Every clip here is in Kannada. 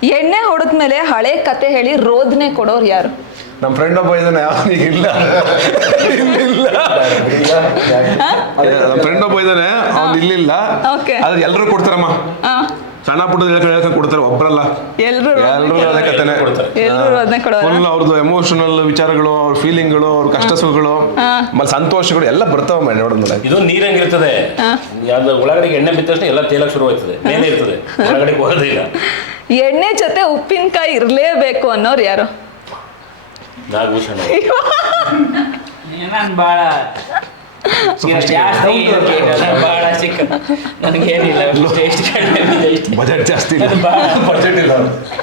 ಎಣ್ಣೆ ಹೊಡೆದ್ಮೇಲೆ ಹಳೆ ಕತೆ ಹೇಳಿ ರೋದನೆ ಕೊಡೋರು ಯಾರು? ನಮ್ಮ ಫ್ರೆಂಡ್ ಒಬ್ಬ ಇದ್ದಾನೆ, ಇಲ್ಲ ನಮ್ಮ ಫ್ರೆಂಡ್ ಒಬ್ಬ ಇದ್ದಾನೆ, ಅವ್ನು ಇಲ್ಲಿಲ್ಲ. ಆದ್ರೆ ಎಲ್ಲರೂ ಕೊಡ್ತಾರಮ್ಮ, ಸಣ್ಣ ಪುಟ್ಟದ ಹೇಳ್ಕೊಂಡು ಕೊಡ್ತಾರೆ, ಒಬ್ಬರಲ್ಲ, ಎಲ್ಲರೂ ಕತೆನೆ. ಫುಲ್ ಅವ್ರದ್ದು ಎಮೋಷನಲ್ ವಿಚಾರಗಳು, ಅವ್ರ ಫೀಲಿಂಗ್ಗಳು, ಅವ್ರ ಕಷ್ಟ ಸುಖಗಳು, ಆಮೇಲೆ ಸಂತೋಷಗಳು ಎಲ್ಲ ಬರ್ತಾವ ನೋಡೋದು. ಇದು ನೀರಂಗಿರ್ತದೆ, ಒಳಗಡೆ ಎಣ್ಣೆ ಬಿದ್ದ ತಕ್ಷಣ ಎಲ್ಲ ತೇಲಕ್ಕೆ ಶುರು ಆಗ್ತದೆ, ಮೇಲೆ ಇರ್ತದೆ, ಒಳಗಡೆ ಹೋಗೋದಿಲ್ಲ. ಎಣ್ಣೆ ಜೊತೆ ಉಪ್ಪಿನಕಾಯಿ ಇರ್ಲೇಬೇಕು ಅನ್ನೋರು ಯಾರು? ನಾಗಭೂಷಣ. ನಾನು ಭಾಳ ಬಜೆಟ್ ಜಾಸ್ತಿ, ಬಜೆಟ್ ಇಲ್ಲ.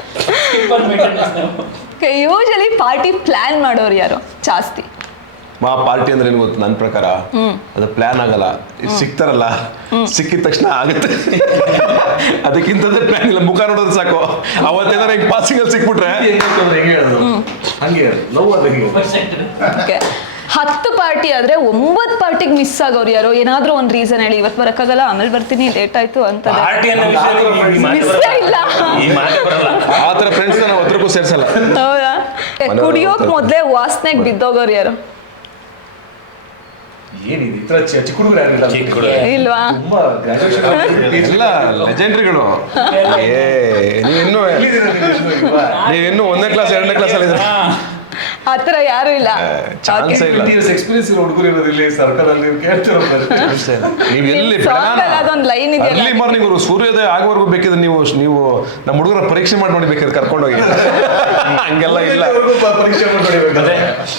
ಯೂಶಲಿ ಪಾರ್ಟಿ ಪ್ಲಾನ್ ಮಾಡೋರು ಯಾರು ಜಾಸ್ತಿ? ಪಾರ್ಟಿ ಅಂದ್ರೆ ಏನು ಗೊತ್ತು, ನನ್ನ ಪ್ರಕಾರ ಅದು ಪ್ಲಾನ್ ಆಗಲ್ಲ, ಸಿಗ್ತಾರಲ್ಲ, ಸಿಕ್ಕಿದ ತಕ್ಷಣ ಆಗುತ್ತೆ. ಅದಕ್ಕಿಂತ ಪ್ಲಾನ್ ಇಲ್ಲ, ಮುಖ ನೋಡೋದು ಸಾಕು. ಅವತ್ತೇನಾರ ಈಗ ಪಾಸಿಂಗ್ ಅಲ್ಲಿ ಸಿಕ್ಬಿಟ್ರೆ ಹಂಗೆ 10 ಪಾರ್ಟಿ ಆದ್ರೆ 9 ಪಾರ್ಟಿಗೆ ಮಿಸ್ ಆಗೋರು ಯಾರು? ಏನಾದ್ರೂ ಒಂದ್ ರೀಸನ್ ಹೇಳಿ, ಇವತ್ತು ಬರಕ್ಕಾಗಲ್ಲ, ಆಮೇಲೆ ಬರ್ತೀನಿ, ಲೇಟ್ ಆಯ್ತು ಅಂತ. ಇಲ್ಲ ಆತರ ಫ್ರೆಂಡ್ಸ್ ನಾವು 10 ರೂಪಾಯಿ ಸೇರ್ಸಲ್ಲ. ಹೌದಾ? ಕುಡಿಯೋಕ್ ಮೊದ್ಲೇ ವಾಸನೆಗೆ ಬಿದ್ದೋಗೋರು ಯಾರು? ಇಲ್ವಾ? ಎಲ್ಲ ಲೆಜೆಂಡ್ರಿಗಳು. ನೀವಿನ್ನೂ 1ನೇ ಕ್ಲಾಸ್ 2ನೇ ಕ್ಲಾಸ್ ಅಲ್ಲಿ ಇದ್ರೆ ಆತರ ಯಾರು ಇಲ್ಲ. ಎಕ್ಸ್ಪೀರಿಯನ್ಸ್ ಹುಡುಗರು ಇರೋದಿಲ್ಲ ಸರ್ಕಲಲ್ಲಿ ನೀವು ಎಲ್ಲಿ ಅದೊಂದು ಲೈನ್ ಇದೆ, ಅರ್ಲಿ ಮಾರ್ನಿಂಗ್ ಸೂರ್ಯೋದಯ ಆಗೋವರೆಗೂ ಬೇಕಿದ್ರೆ ನೀವು ನಮ್ಮ ಹುಡುಗರ ಪರೀಕ್ಷೆ ಮಾಡಿ ನೋಡಿ ಬೇಕಾದ್ರೆ ಕರ್ಕೊಂಡೋಗಿ. ಹಂಗೆಲ್ಲ ಇಲ್ಲ, ಪರೀಕ್ಷೆ ಮಾಡಿ ನೋಡಿ.